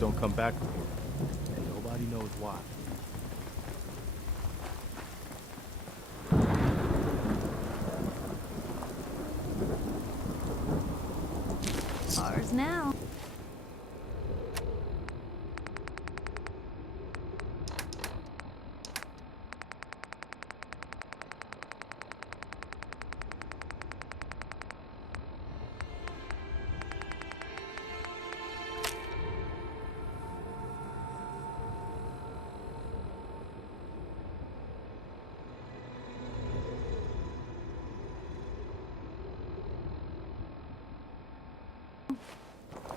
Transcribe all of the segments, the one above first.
don't come back from here, and nobody knows why. Ours now.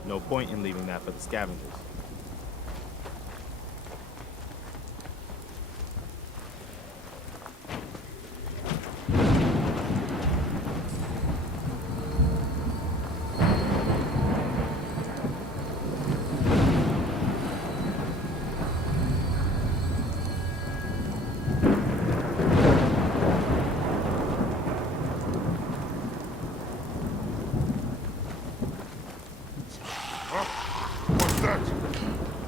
No point in leaving that for the scavengers. What's that? Where are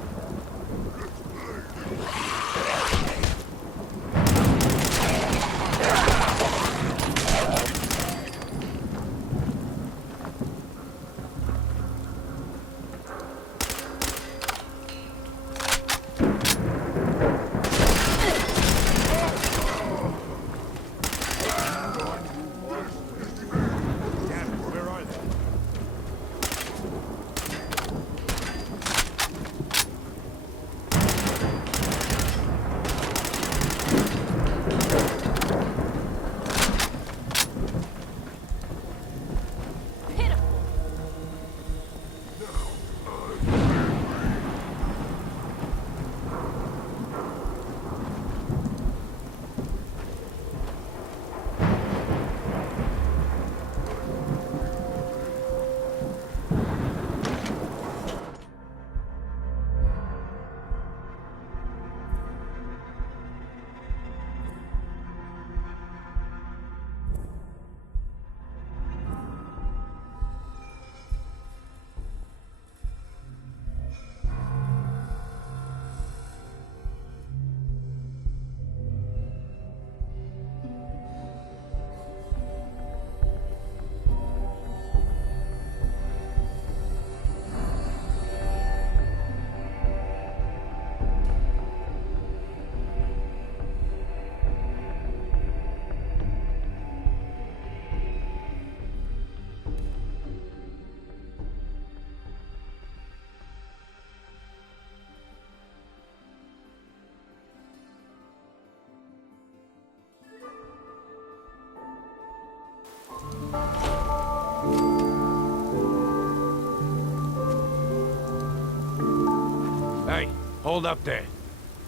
they? Hey, hold up there.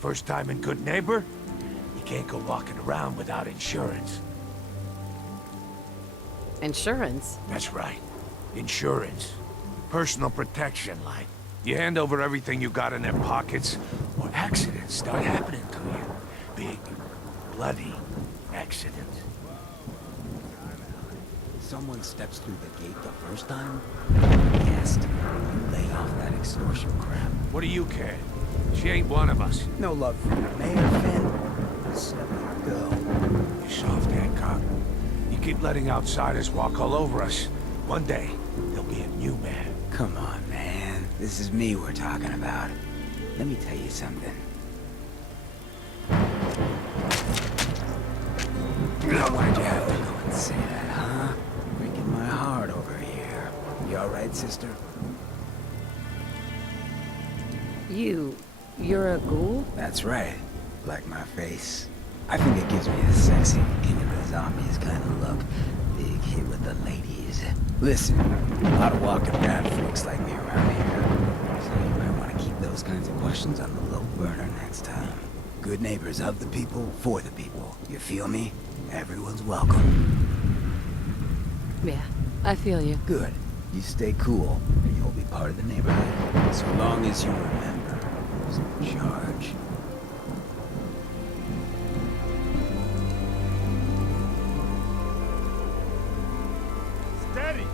First time in Good Neighbor? You can't go walking around without insurance. Insurance? That's right. Insurance. Personal protection, like. You hand over everything you got in their pockets, or accidents start happening to you. Big, bloody accidents. Someone steps through the gate the first time? Yes, you lay off that extortion crap. What do you care? She ain't one of us. No love for the mayor, Finn. Just let her go. You soft Hancock. You keep letting outsiders walk all over us. One day, there'll be a new man. Come on, man. This is me we're talking about. Let me tell you something. Why'd you have to go and say that, huh? Breaking my heart over here. You alright, sister? You're a ghoul? That's right. Like my face. I think it gives me a sexy king of the zombies kind of look. Big hit with the ladies. Listen, a lot of walking bad freaks like me around here. So you might want to keep those kinds of questions on the low burner next time. Good neighbors of the people, for the people. You feel me? Everyone's welcome. Yeah, I feel you. Good. You stay cool, and you'll be part of the neighborhood. So long as you remember who's in charge. Steady!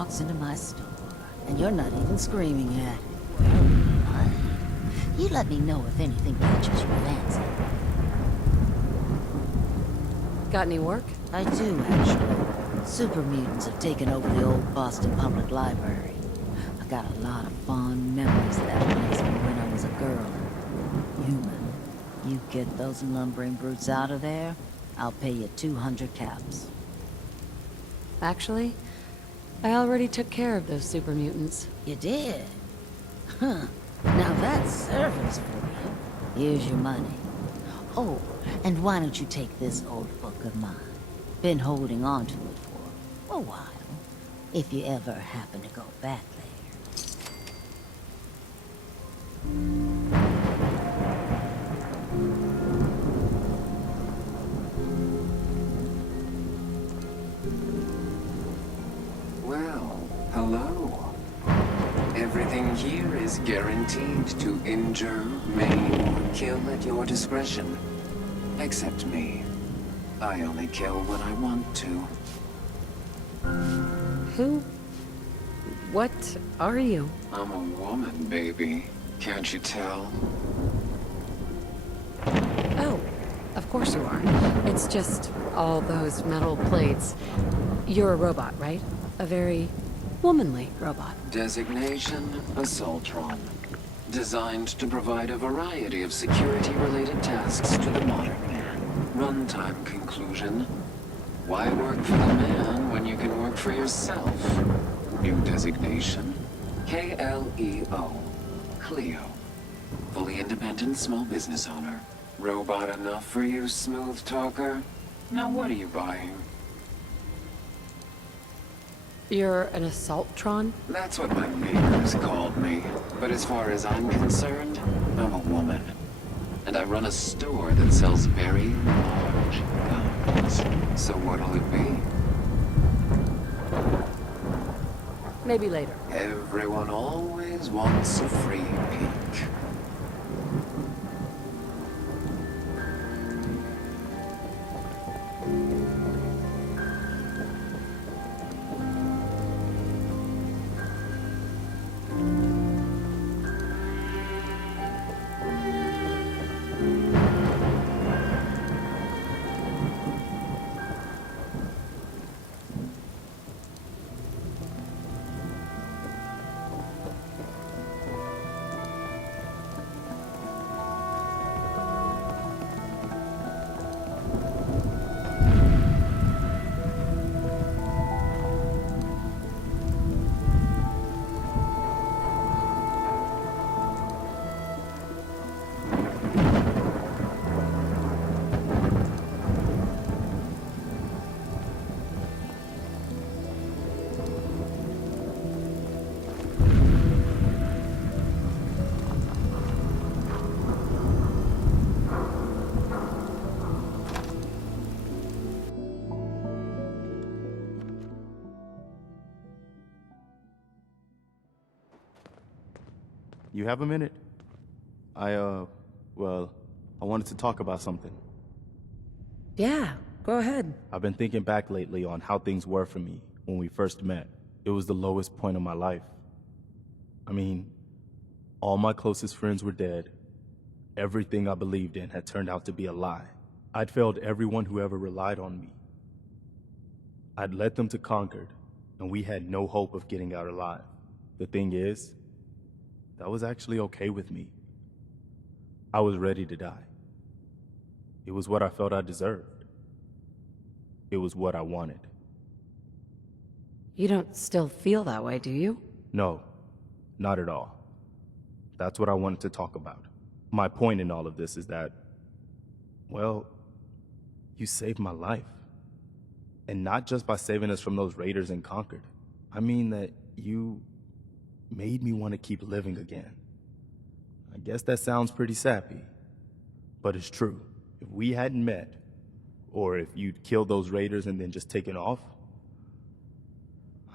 walks into my store, and you're not even screaming yet. Well, you let me know if anything catches your fancy. Got any work? I do, actually. Super mutants have taken over the old Boston Public Library. I got a lot of fond memories of that place from when I was a girl. Human, you get those lumbering brutes out of there, I'll pay you 200 caps. Actually, I already took care of those super mutants. You did? Huh. Now that's service for you. Here's your money. Oh, and why don't you take this old book of mine? Been holding on to it for a while, if you ever happen to go back there. Well, hello. Everything here is guaranteed to injure, maim, or kill at your discretion. Except me. I only kill when I want to. Who? What are you? I'm a woman, baby. Can't you tell? Oh, of course you are. It's just all those metal plates. You're a robot, right? A very womanly robot. Designation, Assaultron. Designed to provide a variety of security-related tasks to the modern man. Runtime conclusion. Why work for the man when you can work for yourself? New designation. KLEO. Cleo. Fully independent small business owner. Robot enough for you, smooth talker? Now what are you buying? You're an Assaultron? That's what my neighbors called me. But as far as I'm concerned, I'm a woman. And I run a store that sells very large guns. So what'll it be? Maybe later. Everyone always wants a free peek. You have a minute? Well, I wanted to talk about something. Yeah, go ahead. I've been thinking back lately on how things were for me when we first met. It was the lowest point of my life. I mean, all my closest friends were dead. Everything I believed in had turned out to be a lie. I'd failed everyone who ever relied on me. I'd led them to Concord, and we had no hope of getting out alive. The thing is, that was actually okay with me. I was ready to die. It was what I felt I deserved. It was what I wanted. You don't still feel that way, do you? No, not at all. That's what I wanted to talk about. My point in all of this is that, well, you saved my life. And not just by saving us from those raiders in Concord. I mean that you made me want to keep living again. I guess that sounds pretty sappy, but it's true. If we hadn't met, or if you'd killed those raiders and then just taken off,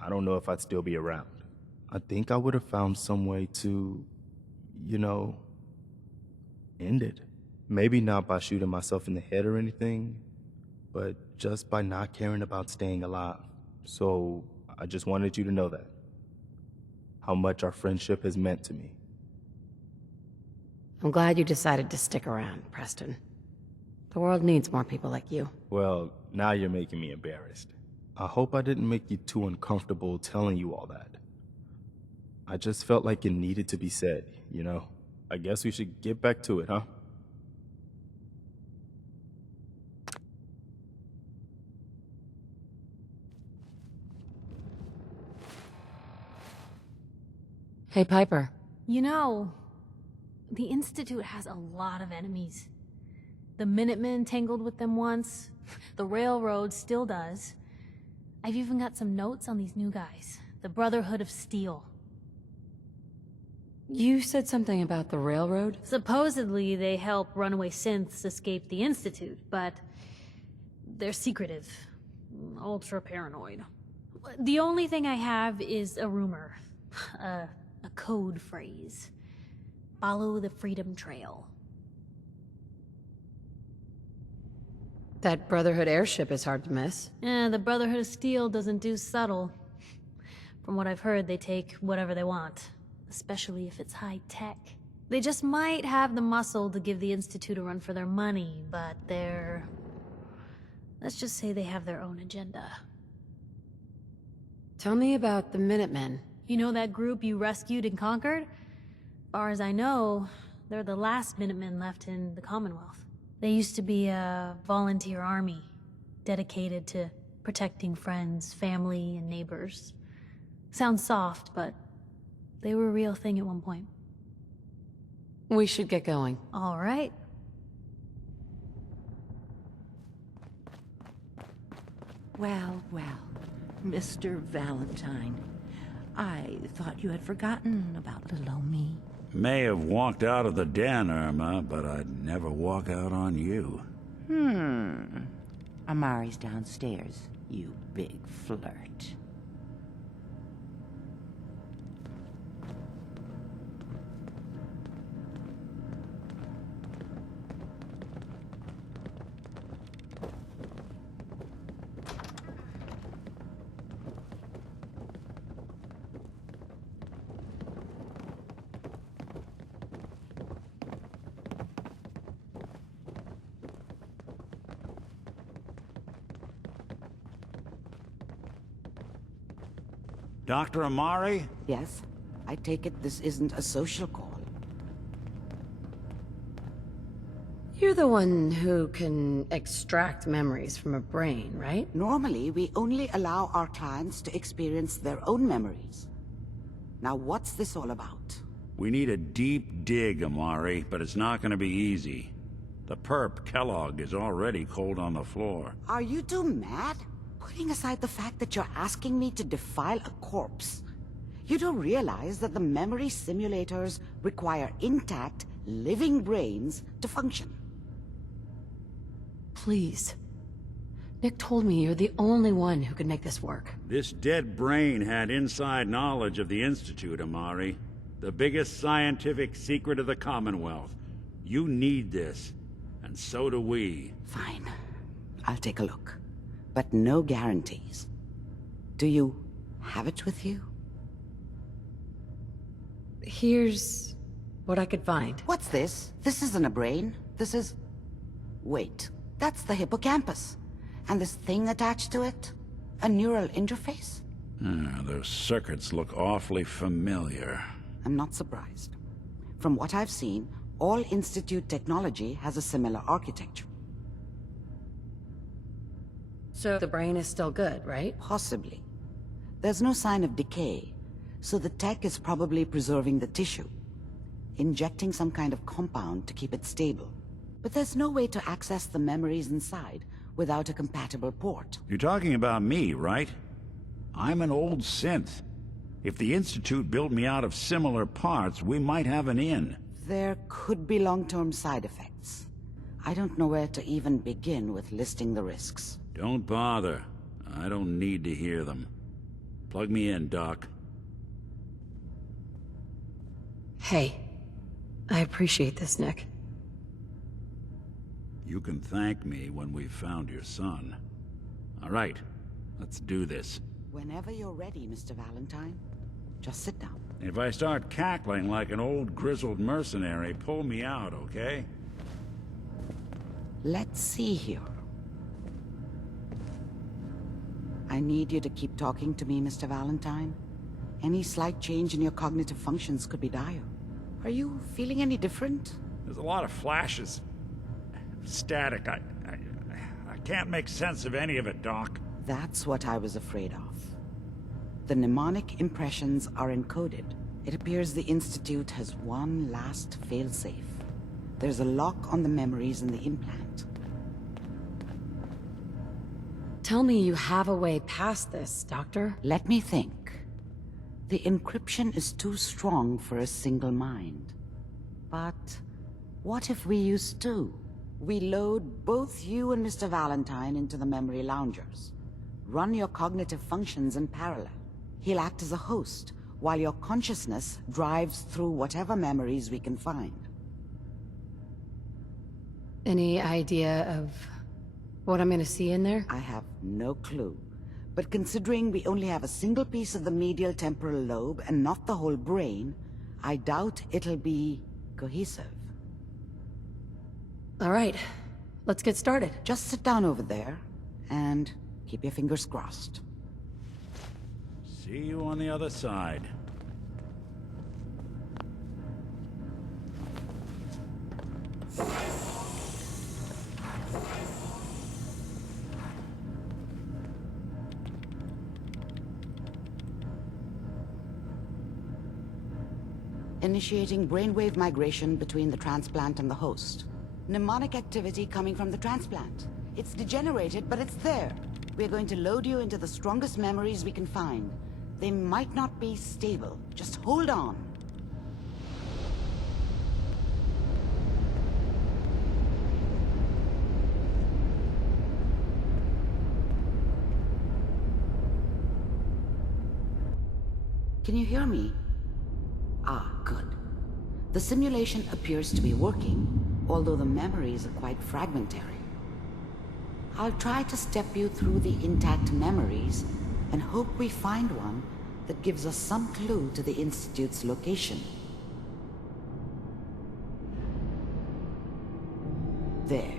I don't know if I'd still be around. I think I would have found some way to, end it. Maybe not by shooting myself in the head or anything, but just by not caring about staying alive. So I just wanted you to know that. How much our friendship has meant to me. I'm glad you decided to stick around, Preston. The world needs more people like you. Well, now you're making me embarrassed. I hope I didn't make you too uncomfortable telling you all that. I just felt like it needed to be said, you know? I guess we should get back to it, huh? Hey, Piper. You know, the Institute has a lot of enemies. The Minutemen tangled with them once. The Railroad still does. I've even got some notes on these new guys. The Brotherhood of Steel. You said something about the railroad? Supposedly, they help runaway synths escape the Institute, but they're secretive. Ultra paranoid. The only thing I have is a rumor. A code phrase. Follow the Freedom Trail. That Brotherhood airship is hard to miss. The Brotherhood of Steel doesn't do subtle. From what I've heard, they take whatever they want, especially if it's high-tech. They just might have the muscle to give the Institute a run for their money, but they're... let's just say they have their own agenda. Tell me about the Minutemen. You know that group you rescued and conquered? Far as I know, they're the last Minutemen left in the Commonwealth. They used to be a volunteer army, dedicated to protecting friends, family, and neighbors. Sounds soft, but they were a real thing at one point. We should get going. All right. Well, well, Mr. Valentine. I thought you had forgotten about little old me. May have walked out of the den, Irma, but I'd never walk out on you. Amari's downstairs, you big flirt. Dr. Amari? Yes? I take it this isn't a social call. You're the one who can extract memories from a brain, right? Normally, we only allow our clients to experience their own memories. Now, what's this all about? We need a deep dig, Amari, but it's not gonna be easy. The perp, Kellogg, is already cold on the floor. Are you two mad? Putting aside the fact that you're asking me to defile a corpse, you do realize that the memory simulators require intact, living brains to function. Please. Nick told me you're the only one who can make this work. This dead brain had inside knowledge of the Institute, Amari. The biggest scientific secret of the Commonwealth. You need this, and so do we. Fine. I'll take a look. But no guarantees. Do you have it with you? Here's what I could find. What's this? This isn't a brain. This is... Wait. That's the hippocampus. And this thing attached to it? A neural interface? Those circuits look awfully familiar. I'm not surprised. From what I've seen, all Institute technology has a similar architecture. So the brain is still good, right? Possibly. There's no sign of decay, so the tech is probably preserving the tissue, injecting some kind of compound to keep it stable. But there's no way to access the memories inside without a compatible port. You're talking about me, right? I'm an old synth. If the Institute built me out of similar parts, we might have an in. There could be long-term side effects. I don't know where to even begin with listing the risks. Don't bother. I don't need to hear them. Plug me in, Doc. Hey, I appreciate this, Nick. You can thank me when we've found your son. All right, let's do this. Whenever you're ready, Mr. Valentine. Just sit down. If I start cackling like an old grizzled mercenary, pull me out, okay? Let's see here. I need you to keep talking to me, Mr. Valentine. Any slight change in your cognitive functions could be dire. Are you feeling any different? There's a lot of flashes. Static. I can't make sense of any of it, Doc. That's what I was afraid of. The mnemonic impressions are encoded. It appears the Institute has one last failsafe. There's a lock on the memories in the implant. Tell me you have a way past this, Doctor. Let me think. The encryption is too strong for a single mind. But what if we use two? We load both you and Mr. Valentine into the memory loungers. Run your cognitive functions in parallel. He'll act as a host, while your consciousness drives through whatever memories we can find. Any idea of what I'm gonna see in there? I have no clue. But considering we only have a single piece of the medial temporal lobe and not the whole brain, I doubt it'll be cohesive. All right, let's get started. Just sit down over there and keep your fingers crossed. See you on the other side. Initiating brainwave migration between the transplant and the host. Mnemonic activity coming from the transplant. It's degenerated, but it's there. We're going to load you into the strongest memories we can find. They might not be stable. Just hold on. Can you hear me? Ah, good. The simulation appears to be working, although the memories are quite fragmentary. I'll try to step you through the intact memories and hope we find one that gives us some clue to the Institute's location. There.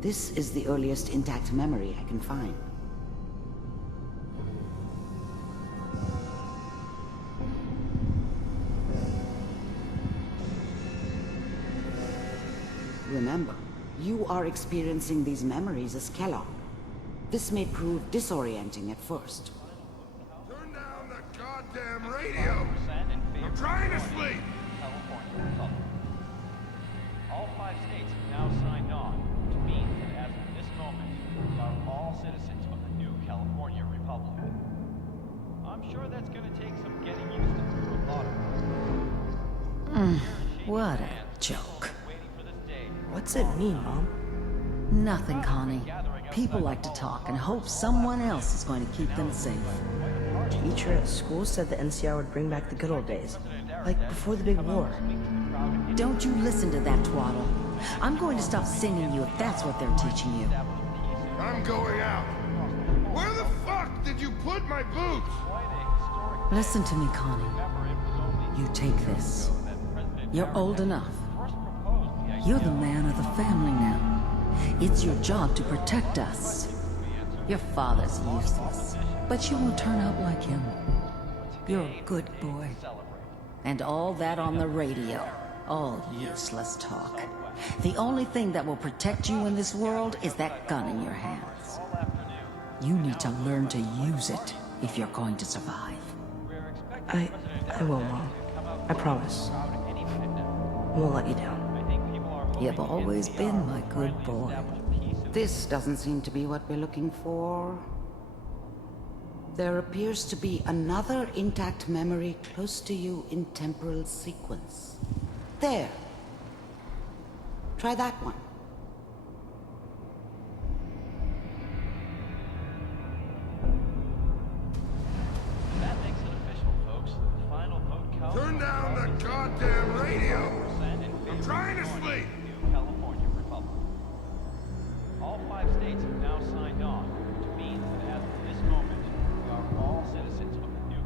This is the earliest intact memory I can find. Remember, you are experiencing these memories as Kellogg. This may prove disorienting at first. Turn down the goddamn radio! I'm trying to sleep! All 5 states have now signed on, which means that as of this moment, we are all citizens of the new California Republic. I'm sure that's gonna take some getting used to for a lot of us. What a joke. What's it mean, Mom? Nothing, Connie. People like to talk and hope someone else is going to keep them safe. Teacher at school said the NCR would bring back the good old days, like before the big war. Don't you listen to that twaddle. I'm going to stop singing you if that's what they're teaching you. I'm going out. Where the fuck did you put my boots? Listen to me, Connie. You take this. You're old enough. You're the man of the family now. It's your job to protect us. Your father's useless, but you won't turn out like him. You're a good boy. And all that on the radio. All useless talk. The only thing that will protect you in this world is that gun in your hands. You need to learn to use it if you're going to survive. I will, Mom. I promise. I won't let you down. You've always been my good boy. This doesn't seem to be what we're looking for. There appears to be another intact memory close to you in temporal sequence. There. Try that one. That makes it official, folks. The final vote count. Turn down the goddamn radio! I'm trying to sleep! New California Republic. All 5 states have now signed on, which means that as of this moment, we are all citizens of the new...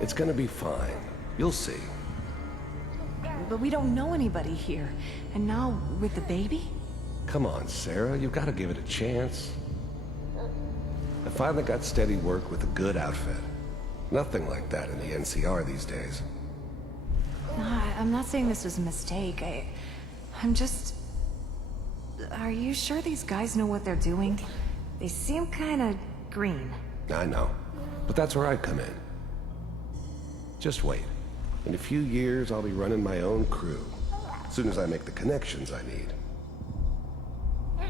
It's gonna be fine. You'll see. But we don't know anybody here. And now, with the baby? Come on, Sarah, you've got to give it a chance. I finally got steady work with a good outfit. Nothing like that in the NCR these days. No, I'm not saying this was a mistake. I'm just... Are you sure these guys know what they're doing? They seem kinda green. I know, but that's where I come in. Just wait. In a few years, I'll be running my own crew. As soon as I make the connections I need.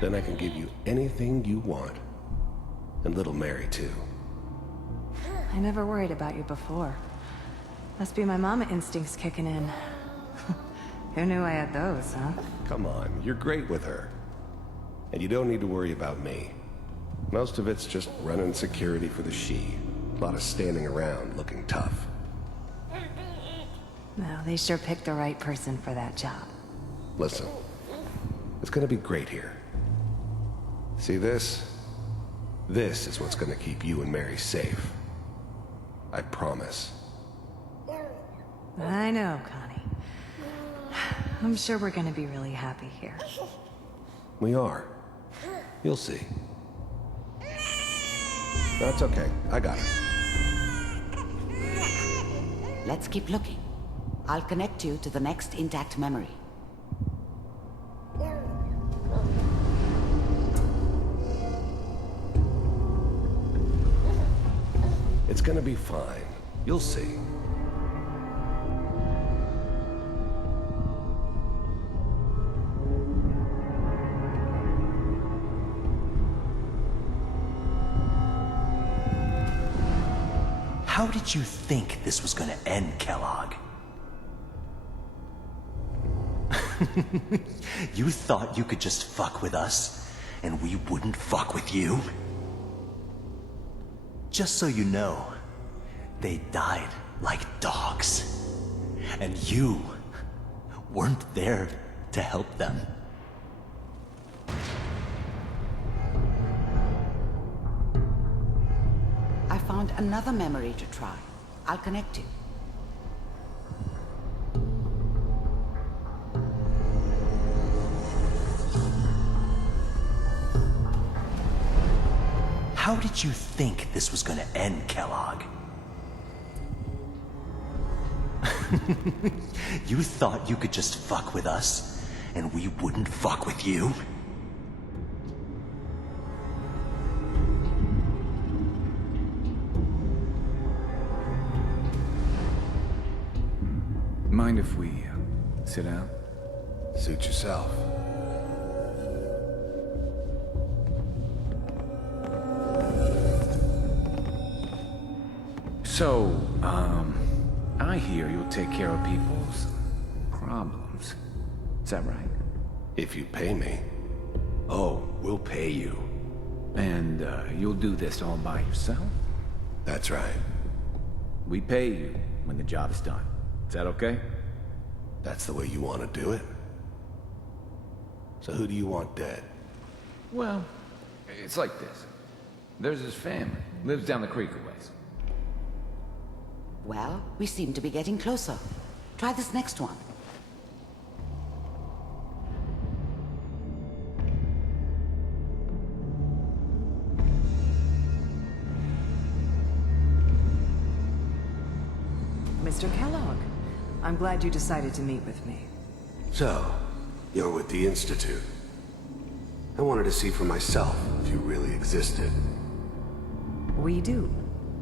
Then I can give you anything you want. And little Mary, too. I never worried about you before. Must be my mama instincts kicking in. Who knew I had those, huh? Come on, you're great with her. And you don't need to worry about me. Most of it's just running security for the she. A lot of standing around looking tough. Well, they sure picked the right person for that job. Listen, it's gonna be great here. See this? This is what's gonna keep you and Mary safe. I promise. I know, Connie. I'm sure we're gonna be really happy here. We are. You'll see. That's okay. I got it. Let's keep looking. I'll connect you to the next intact memory. It's gonna be fine. You'll see. How did you think this was gonna end, Kellogg? You thought you could just fuck with us, and we wouldn't fuck with you? Just so you know, they died like dogs. And you weren't there to help them. I found another memory to try. I'll connect you. How did you think this was gonna end, Kellogg? You thought you could just fuck with us, and we wouldn't fuck with you? Mind if we sit down? Suit yourself. So, I hear you'll take care of people's problems. Is that right? If you pay me. Oh, we'll pay you. And, you'll do this all by yourself? That's right. We pay you when the job is done. Is that okay? That's the way you want to do it? So who do you want dead? Well, it's like this. There's his family. Lives down the creek a ways. Well, we seem to be getting closer. Try this next one. Mr. Kellogg, I'm glad you decided to meet with me. So, you're with the Institute. I wanted to see for myself if you really existed. We do,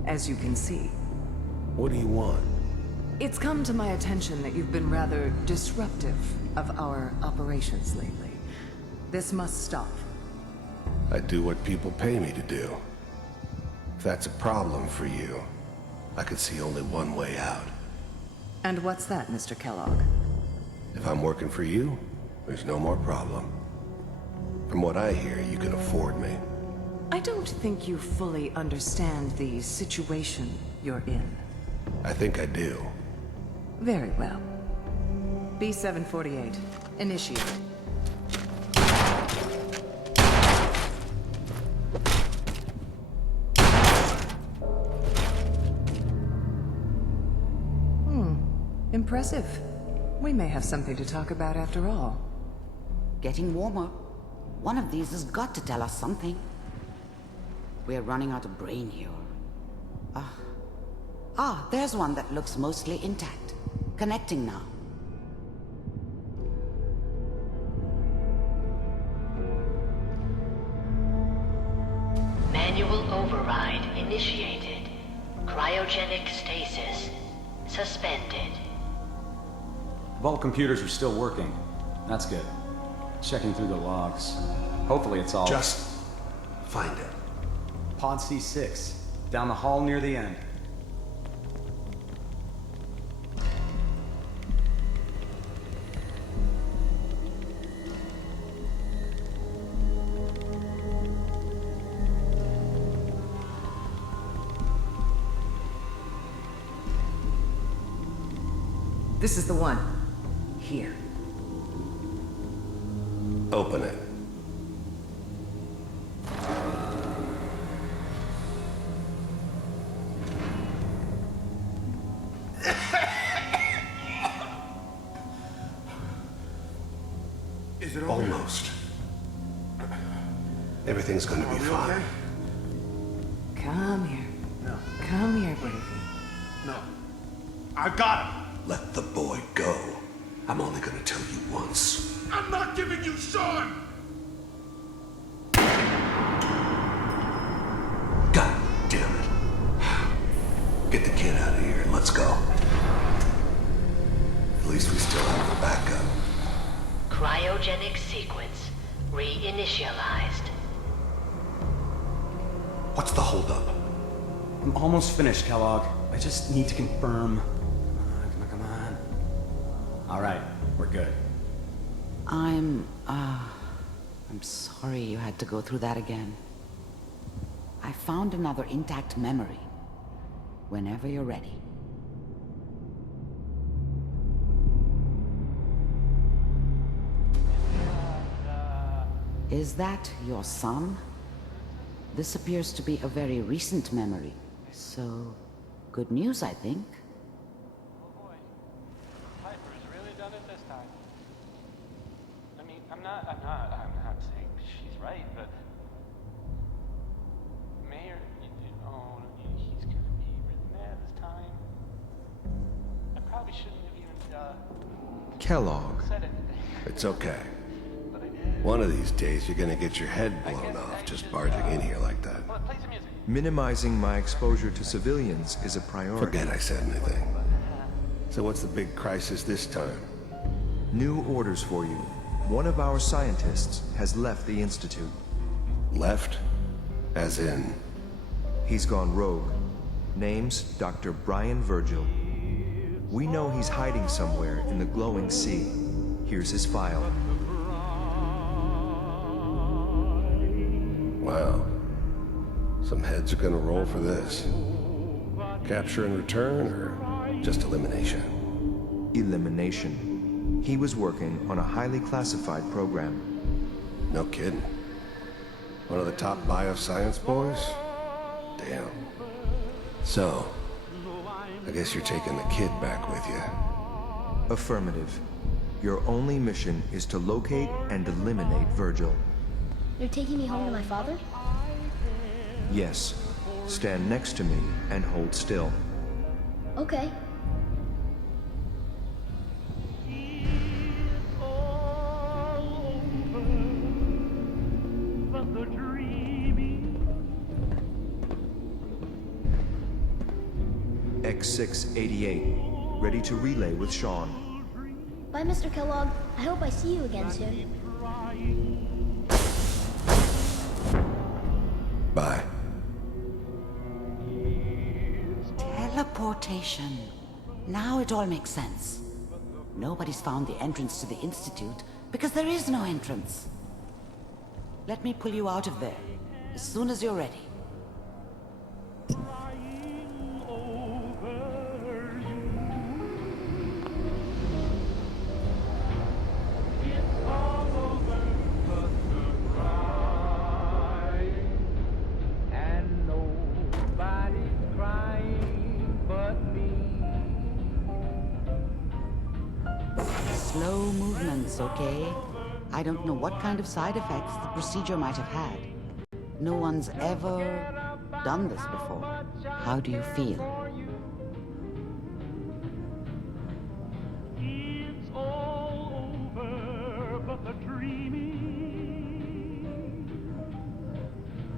as you can see. What do you want? It's come to my attention that you've been rather disruptive of our operations lately. This must stop. I do what people pay me to do. If that's a problem for you, I could see only one way out. And what's that, Mr. Kellogg? If I'm working for you, there's no more problem. From what I hear, you can afford me. I don't think you fully understand the situation you're in. I think I do. Very well. B-748. Initiate. Impressive. We may have something to talk about after all. Getting warmer. One of these has got to tell us something. We're running out of brain here. There's one that looks mostly intact. Connecting now. Manual override initiated. Cryogenic stasis suspended. Vault computers are still working. That's good. Checking through the logs. Hopefully it's all... Just find it. Pod C6. Down the hall near the end. This is the one. Here. Open it. Is it over? Almost. Everything's gonna be fine. Okay? Come here. No. Come here, Brady. No. I got him. Let the boy go. I'm only gonna tell you once. I'm not giving you Sean! God damn it. Get the kid out of here and let's go. At least we still have the backup. Cryogenic sequence reinitialized. What's the holdup? I'm almost finished, Kellogg. I just need to confirm. Come on. All right, we're good. I'm sorry you had to go through that again. I found another intact memory. Whenever you're ready. Is that your son? This appears to be a very recent memory. So, good news, I think. Oh boy. Piper's really done it this time. I mean, I'm not saying she's right, but Mayor, he's gonna be really mad this time. I probably shouldn't have even, Kellogg. said anything. It's okay. But I did. One of these days you're gonna get your head blown off just barging in here like that. Well, play some music. Minimizing my exposure to civilians is a priority. Forget I said anything. So what's the big crisis this time? New orders for you. One of our scientists has left the Institute. Left? As in? He's gone rogue. Name's Dr. Brian Virgil. We know he's hiding somewhere in the glowing sea. Here's his file. Wow. Some heads are gonna roll for this. Capture and return, or just elimination? Elimination. He was working on a highly classified program. No kidding. One of the top bioscience boys? Damn. So, I guess you're taking the kid back with you. Affirmative. Your only mission is to locate and eliminate Virgil. You're taking me home to my father? Yes. Stand next to me and hold still. Okay. X688. Ready to relay with Sean. Bye, Mr. Kellogg. I hope I see you again soon. Bye. Teleportation. Now it all makes sense. Nobody's found the entrance to the Institute because there is no entrance. Let me pull you out of there. as soon as you're ready. Slow movements, okay? I don't know what kind of side effects the procedure might have had. No one's ever done this before. How do you feel? It's all over, but the dreaming.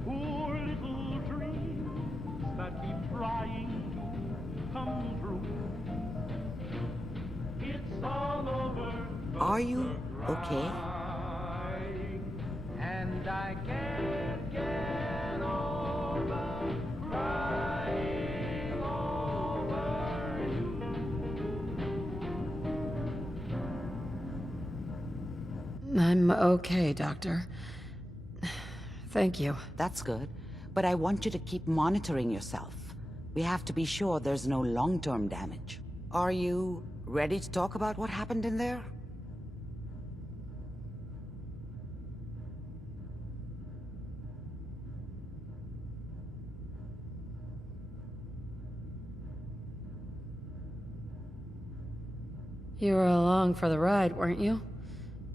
Poor little dreams that keep trying to come true. It's all over. Are you okay? And I can't get over crying over you. I'm okay, Doctor. Thank you. That's good. But I want you to keep monitoring yourself. We have to be sure there's no long-term damage. Are you ready to talk about what happened in there? You were along for the ride, weren't you?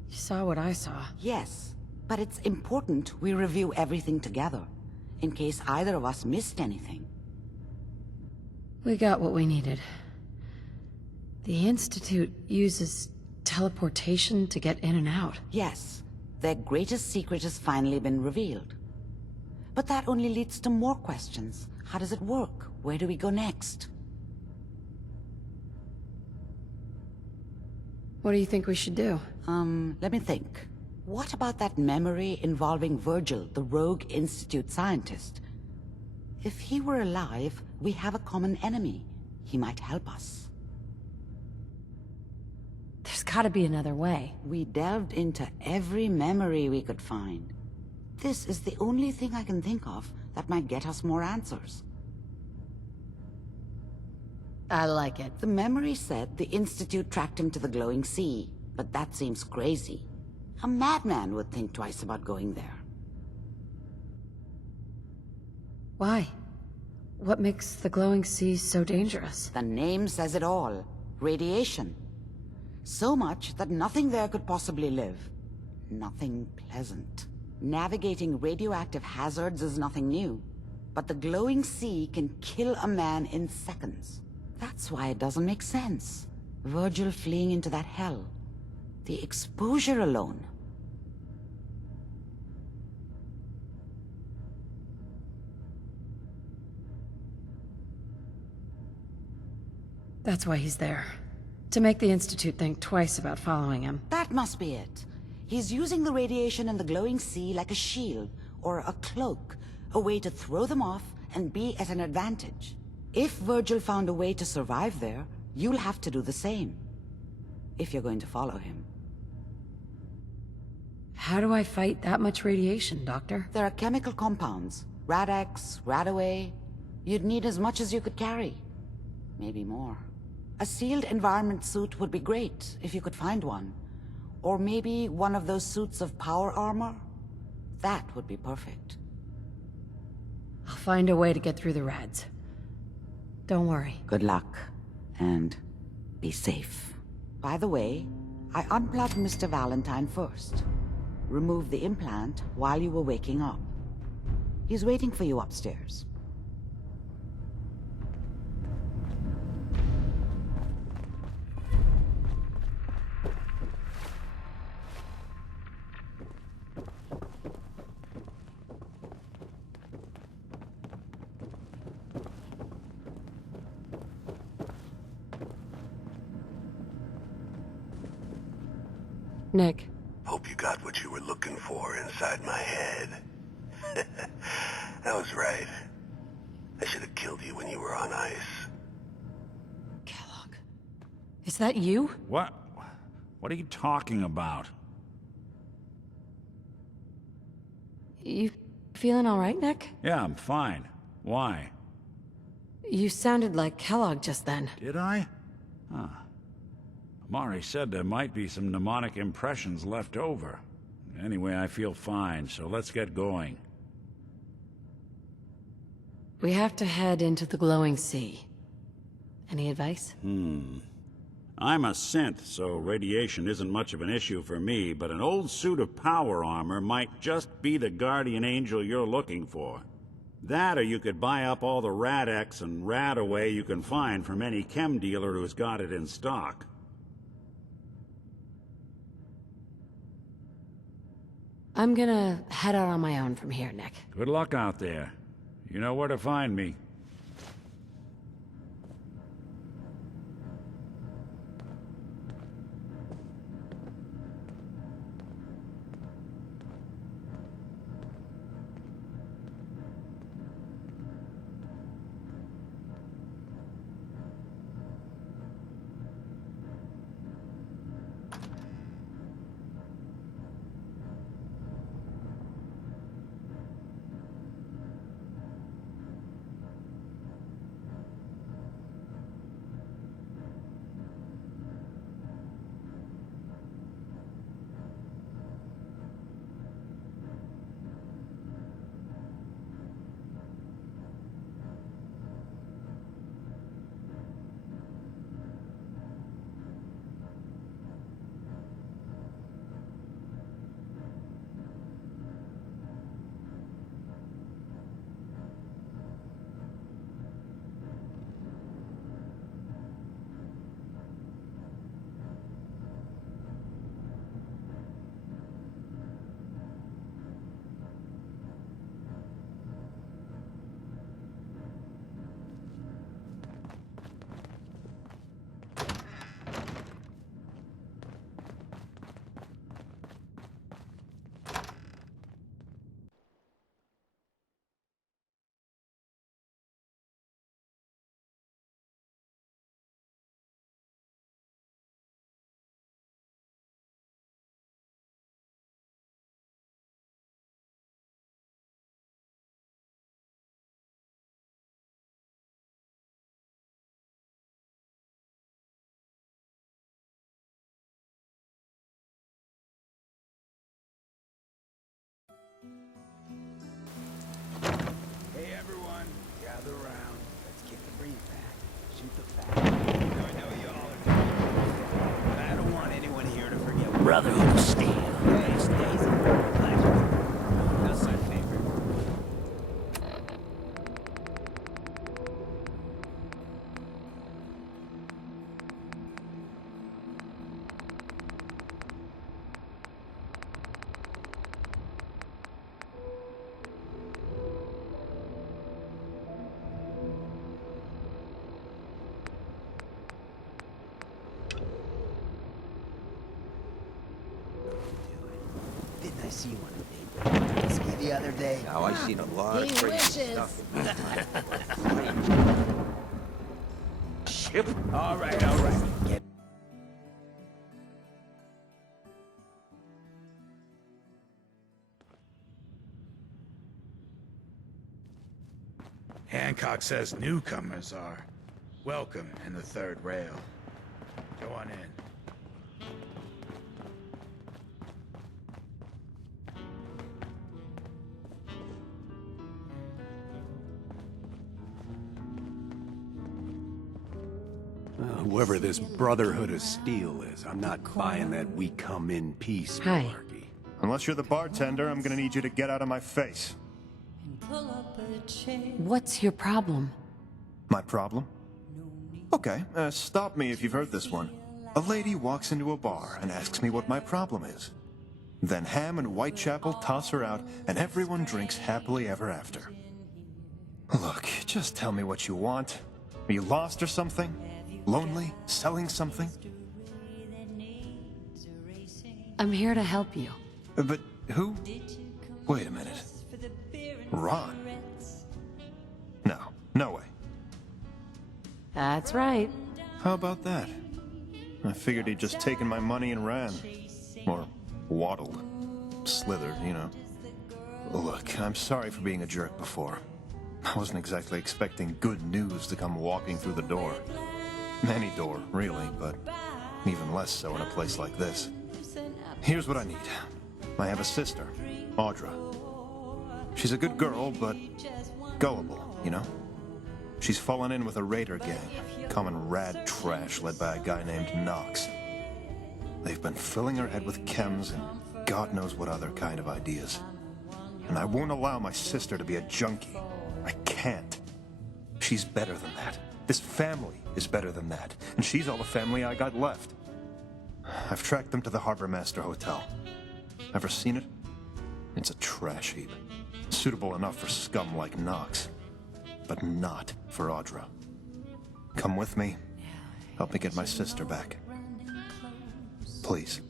You saw what I saw. Yes, but it's important we review everything together, in case either of us missed anything. We got what we needed. The Institute uses teleportation to get in and out. Yes, their greatest secret has finally been revealed. But that only leads to more questions. How does it work? Where do we go next? What do you think we should do? Let me think. What about that memory involving Virgil, the rogue Institute scientist? If he were alive, we have a common enemy. He might help us. There's gotta be another way. We delved into every memory we could find. This is the only thing I can think of that might get us more answers. I like it. The memory said the Institute tracked him to the glowing sea, but that seems crazy. A madman would think twice about going there. Why? What makes the glowing sea so dangerous? The name says it all. Radiation. So much that nothing there could possibly live. Nothing pleasant. Navigating radioactive hazards is nothing new. But the glowing sea can kill a man in seconds. That's why it doesn't make sense. Virgil fleeing into that hell. The exposure alone. That's why he's there. To make the Institute think twice about following him. That must be it. He's using the radiation in the glowing sea like a shield, or a cloak, a way to throw them off and be at an advantage. If Virgil found a way to survive there, you'll have to do the same. If you're going to follow him. How do I fight that much radiation, Doctor? There are chemical compounds. Rad-X, Radaway. You'd need as much as you could carry. Maybe more. A sealed environment suit would be great, if you could find one. Or maybe one of those suits of power armor? That would be perfect. I'll find a way to get through the rads. Don't worry. Good luck. And be safe. By the way, I unplugged Mr. Valentine first. Removed the implant while you were waking up. He's waiting for you upstairs. Nick. Hope you got what you were looking for inside my head. I was right. I should have killed you when you were on ice. Is that you? What? What are you talking about? You Feeling all right, Nick? Yeah, I'm fine. Why? You sounded like Kellogg just then. Did I? Huh. Amari said there might be some mnemonic impressions left over. Anyway, I feel fine, so let's get going. We have to head into the glowing sea. Any advice? I'm a synth, so radiation isn't much of an issue for me, but an old suit of power armor might just be the guardian angel you're looking for. That, or you could buy up all the Rad-X and Rad-Away you can find from any chem dealer who's got it in stock. I'm gonna head out on my own from here, Nick. Good luck out there. You know where to find me. Hey everyone, gather around. Let's get the brief back. Shoot the fact. I know y'all are doing it. I don't want anyone here to forget Brotherhood of Steel. Hey, Stacy. Pleasure. That's my favorite. Didn't I see you on a date with Whiskey the other day? Now, I've seen a lot of crazy stuff. Ship? All right, all right. Get Hancock says newcomers are welcome in the third rail. Go on in. Whoever this Brotherhood of Steel is, I'm not buying that we come in peace malarkey. Unless you're the bartender, I'm gonna need you to get out of my face. What's your problem? My problem? Okay, stop me if you've heard this one. A lady walks into a bar and asks me what my problem is. Then Ham and Whitechapel toss her out, and everyone drinks happily ever after. Look, just tell me what you want. Are you lost or something? Lonely? Selling something? I'm here to help you. But who? Wait a minute. Ron? No, no way. That's right. How about that? I figured he'd just taken my money and ran. Or waddled. Slithered, you know. Look, I'm sorry for being a jerk before. I wasn't exactly expecting good news to come walking through the door. Any door, really, but even less so in a place like this. Here's what I need. I have a sister, Audra. She's a good girl, but gullible, you know? She's fallen in with a raider gang, common rad trash led by a guy named Nukes. They've been filling her head with chems and God knows what other kind of ideas. And I won't allow my sister to be a junkie. I can't. She's better than that. This family is better than that. And she's all the family I got left. I've tracked them to the Harbor Master Hotel. Ever seen it? It's a trash heap. Suitable enough for scum like Knox. But not for Audra. Come with me. Help me get my sister back. Please.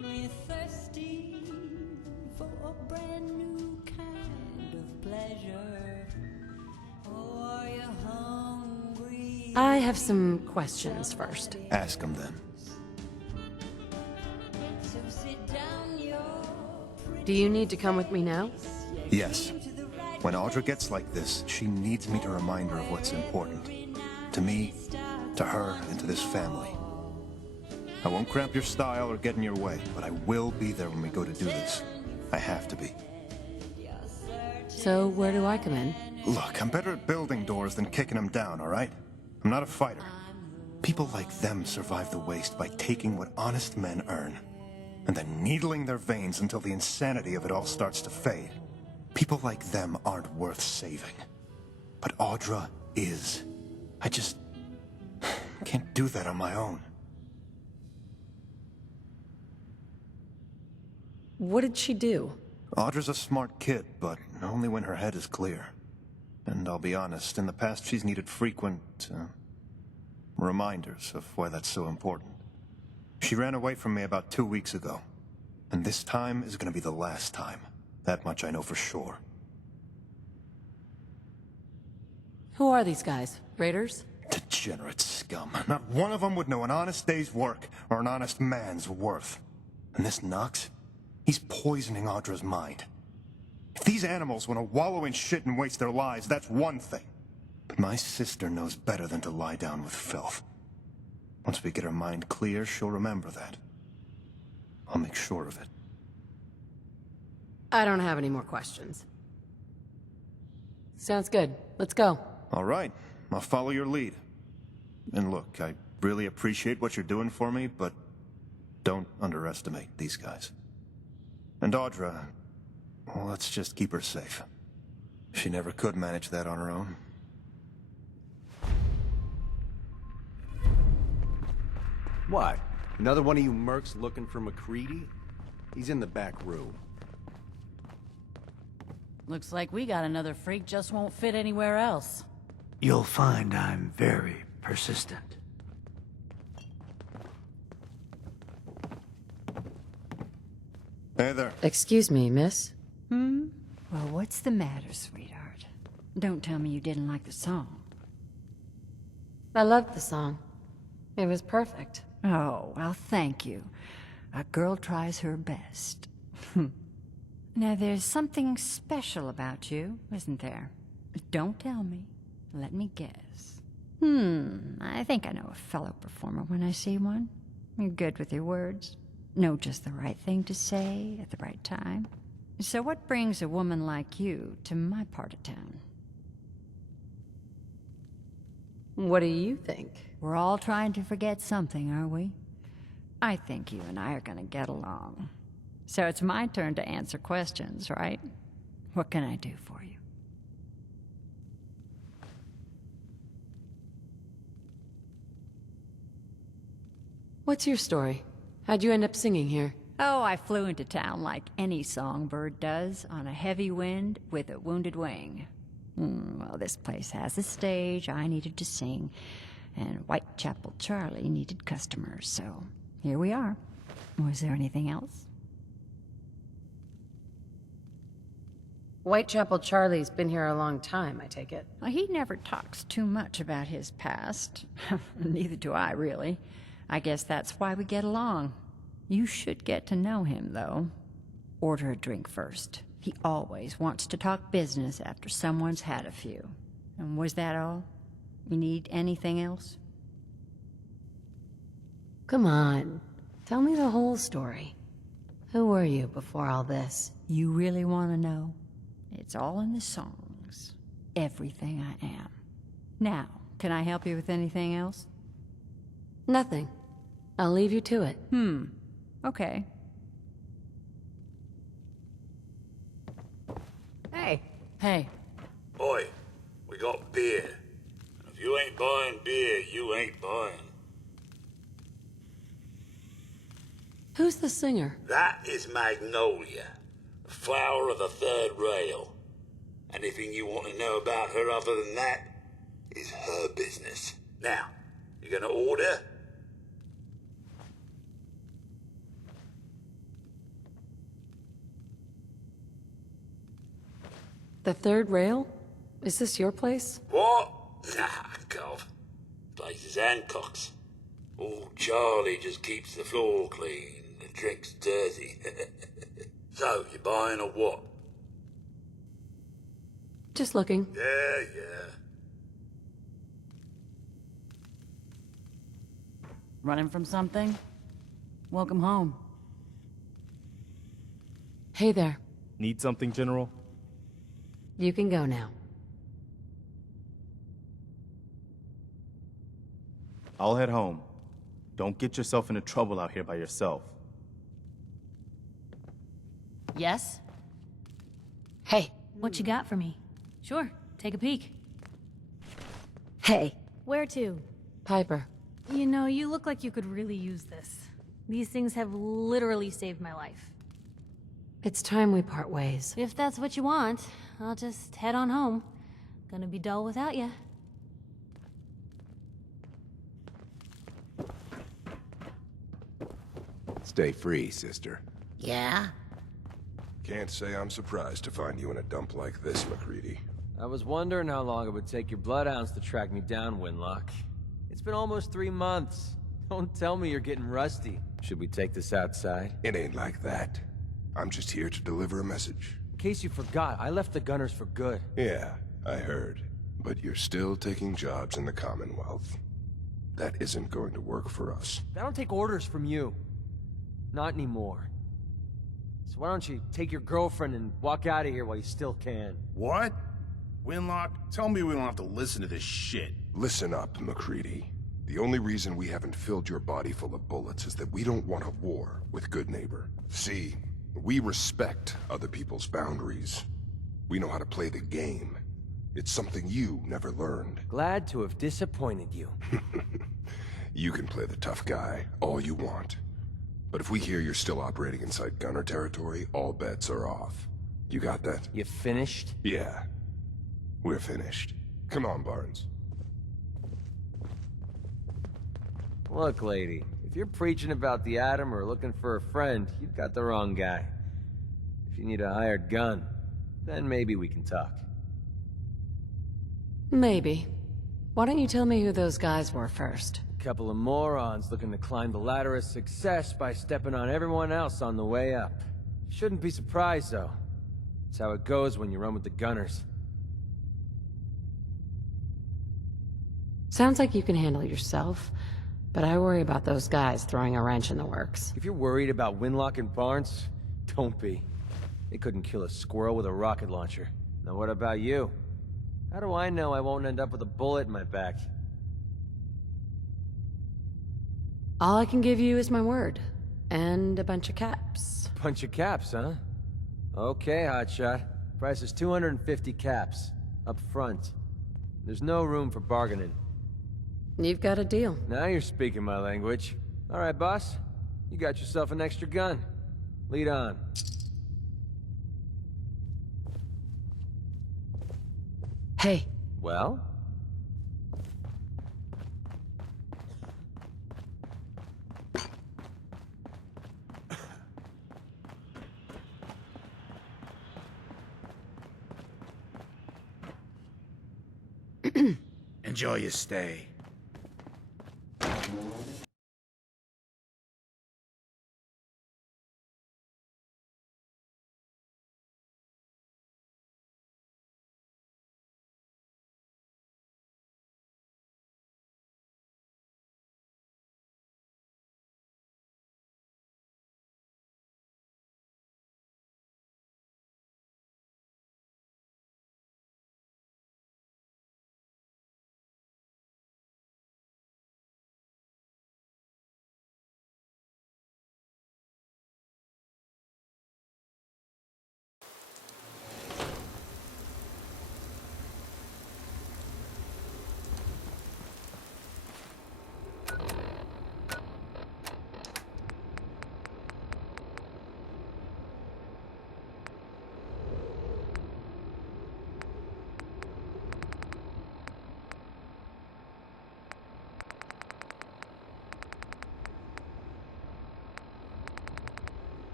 We're thirsty for a brand new kind of pleasure. Oh, are you hungry? I have some questions first. Ask him then. So sit down, your Do you need to come with me now? Yes. When Audra gets like this, she needs me to remind her of what's important. To me, to her, and to this family. I won't cramp your style or get in your way, but I will be there when we go to do this. I have to be. So where do I come in? Look, I'm better at building doors than kicking them down, all right? I'm not a fighter. People like them survive the waste by taking what honest men earn, and then needling their veins until the insanity of it all starts to fade. People like them aren't worth saving. But Audra is. I just can't do that on my own. What did she do? Audra's a smart kid, but only when her head is clear. And I'll be honest, in the past she's needed frequent, reminders of why that's so important. She ran away from me about 2 weeks ago. And this time is gonna be the last time. That much I know for sure. Who are these guys? Raiders? Degenerate scum. Not one of them would know an honest day's work or an honest man's worth. And this Knox? He's poisoning Audra's mind. If these animals want to wallow in shit and waste their lives, that's one thing. But my sister knows better than to lie down with filth. Once we get her mind clear, she'll remember that. I'll make sure of it. I don't have any more questions. Sounds good. Let's go. All right. I'll follow your lead. And look, I really appreciate what you're doing for me, but don't underestimate these guys. And Audra, well, let's just keep her safe. She never could manage that on her own. What? Another one of you mercs looking for McCready? He's in the back room. Looks like we got another freak just won't fit anywhere else. You'll find I'm very persistent. Hey there. Excuse me, miss? Well, what's the matter, sweetheart? Don't tell me you didn't like the song. I loved the song. It was perfect. Oh, well, thank you. A girl tries her best. Now, there's something special about you, isn't there? Don't tell me. Let me guess. I think I know a fellow performer when I see one. You're good with your words. Know just the right thing to say at the right time. So what brings a woman like you to my part of town? What do you think? We're all trying to forget something, are we? I think you and I are gonna get along. So it's my turn to answer questions, right? What can I do for you? What's your story? How'd you end up singing here? Oh, I flew into town like any songbird does, on a heavy wind with a wounded wing. Well, this place has a stage, I needed to sing, and Whitechapel Charlie needed customers, so here we are. Was there anything else? Whitechapel Charlie's been here a long time, I take it. Well, he never talks too much about his past. Neither do I, really. I guess that's why we get along. You should get to know him, though. Order a drink first. He always wants to talk business after someone's had a few. And was that all? You need anything else? Come on. Tell me the whole story. Who were you before all this? You really want to know? It's all in the songs. Everything I am. Now, can I help you with anything else? Nothing. I'll leave you to it. Okay. Hey. Hey. Oi, we got beer. If you ain't buying beer, you ain't buying. Who's the singer? That is Magnolia, the flower of the third rail. Anything you want to know about her other than that is her business. Now, you gonna order? The third rail? Is this your place? What? Nah, God. Place is Hancock's. Old Charlie just keeps the floor clean. The drink's dirty. So, you buying or what? Just looking. Yeah. Running from something? Welcome home. Hey there. Need something, General? You can go now. I'll head home. Don't get yourself into trouble out here by yourself. Yes? Hey. What you got for me? Sure, take a peek. Hey. Where to? Piper. You know, you look like you could really use this. These things have literally saved my life. It's time we part ways. If that's what you want, I'll just head on home. Gonna be dull without you. Stay free, sister. Yeah? Can't say I'm surprised to find you in a dump like this, MacReady. I was wondering how long it would take your bloodhounds to track me down, Winlock. It's been almost 3 months. Don't tell me you're getting rusty. Should we take this outside? It ain't like that. I'm just here to deliver a message. In case you forgot, I left the Gunners for good. Yeah, I heard. But you're still taking jobs in the Commonwealth. That isn't going to work for us. I don't take orders from you. Not anymore. So why don't you take your girlfriend and walk out of here while you still can? What? Winlock, tell me we don't have to listen to this shit. Listen up, MacReady. The only reason we haven't filled your body full of bullets is that we don't want a war with Good Neighbor. See, we respect other people's boundaries. We know how to play the game. It's something you never learned. Glad to have disappointed you. You can play the tough guy all you want. But if we hear you're still operating inside Gunner territory, all bets are off. You got that? You finished? Yeah. We're finished. Come on, Barnes. Look, lady, if you're preaching about the atom or looking for a friend, you've got the wrong guy. If you need a hired gun, then maybe we can talk. Maybe. Why don't you tell me who those guys were first? A couple of morons looking to climb the ladder of success by stepping on everyone else on the way up. Shouldn't be surprised, though. It's how it goes when you run with the Gunners. Sounds like you can handle yourself, but I worry about those guys throwing a wrench in the works. If you're worried about Winlock and Barnes, don't be. They couldn't kill a squirrel with a rocket launcher. Now what about you? How do I know I won't end up with a bullet in my back? All I can give you is my word. And a bunch of caps. Bunch of caps, huh? Okay, hotshot. Price is 250 caps. Up front. There's no room for bargaining. You've got a deal. Now you're speaking my language. Alright, boss. You got yourself an extra gun. Lead on. Hey. Well? Enjoy your stay.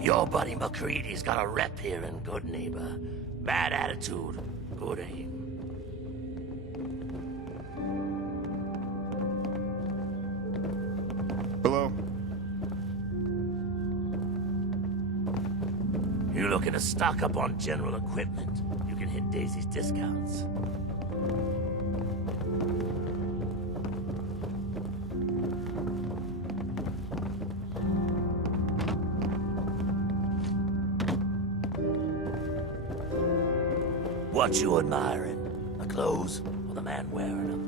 Your buddy McCready's got a rep here in Good Neighbor. Bad attitude, good aim. Hello? You looking to stock up on general equipment? You can hit Daisy's discounts. What you admiring? The clothes or the man wearing them?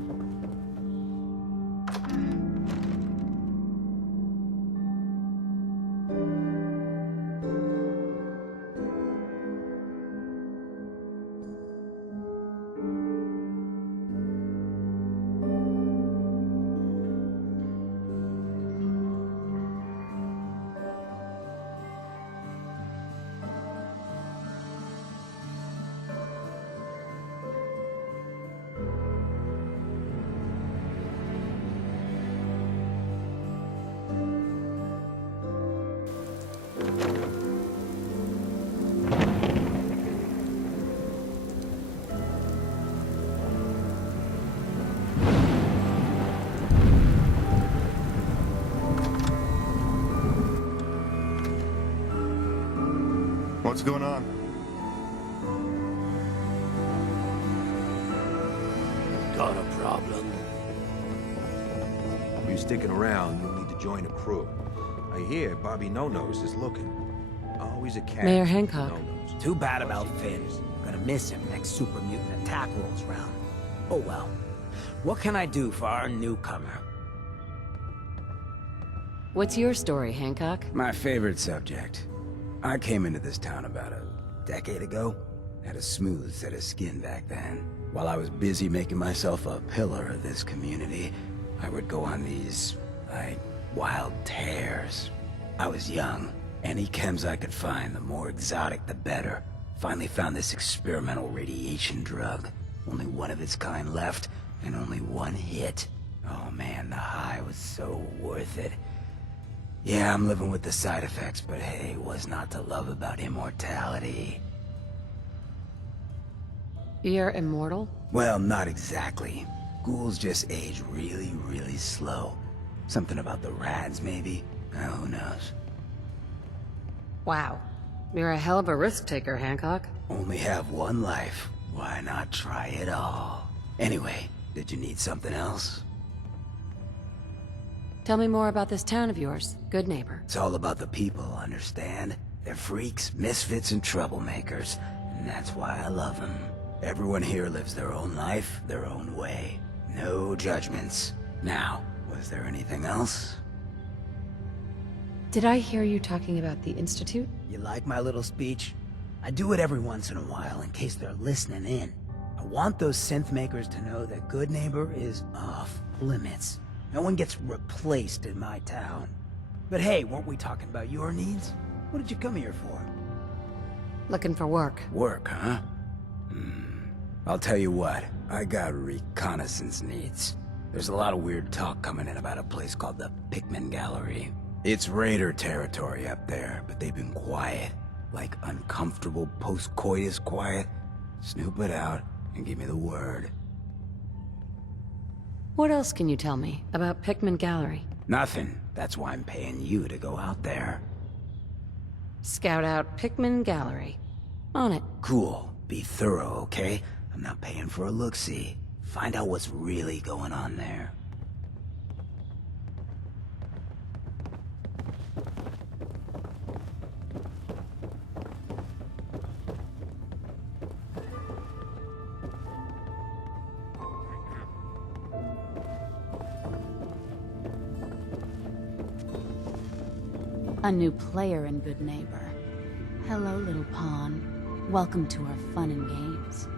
What's going on? Got a problem? If you're sticking around, you'll need to join a crew. I hear Bobby No-Nose is looking. Always a cat. Mayor Hancock. No-Nose. Too bad about Finn. Gonna miss him next super mutant attack rolls round. Oh well. What can I do for our newcomer? What's your story, Hancock? My favorite subject. I came into this town about a decade ago. Had a smooth set of skin back then. While I was busy making myself a pillar of this community, I would go on these, wild tears. I was young. Any chems I could find, the more exotic the better. Finally found this experimental radiation drug. Only one of its kind left, and only one hit. Oh man, the high was so worth it. Yeah, I'm living with the side effects, but hey, what's not to love about immortality? You're immortal? Well, not exactly. Ghouls just age really, really slow. Something about the rads, maybe? Who knows? Wow. You're a hell of a risk taker, Hancock. Only have one life. Why not try it all? Anyway, did you need something else? Tell me more about this town of yours, Good Neighbor. It's all about the people, understand? They're freaks, misfits, and troublemakers. And that's why I love them. Everyone here lives their own life, their own way. No judgments. Now, was there anything else? Did I hear you talking about the Institute? You like my little speech? I do it every once in a while in case they're listening in. I want those synth makers to know that Good Neighbor is off limits. No one gets replaced in my town. But hey, weren't we talking about your needs? What did you come here for? Looking for work. Work, huh? I'll tell you what, I got reconnaissance needs. There's a lot of weird talk coming in about a place called the Pikmin Gallery. It's raider territory up there, but they've been quiet. Like uncomfortable post-coitus quiet. Snoop it out and give me the word. What else can you tell me about Pikmin Gallery? Nothing. That's why I'm paying you to go out there. Scout out Pikmin Gallery. On it. Cool. Be thorough, okay? I'm not paying for a look-see. Find out what's really going on there. A new player in Good Neighbor. Hello, little pawn. Welcome to our fun and games.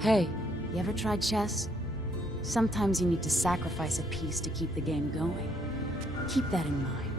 Hey. You ever tried chess? Sometimes you need to sacrifice a piece to keep the game going. Keep that in mind.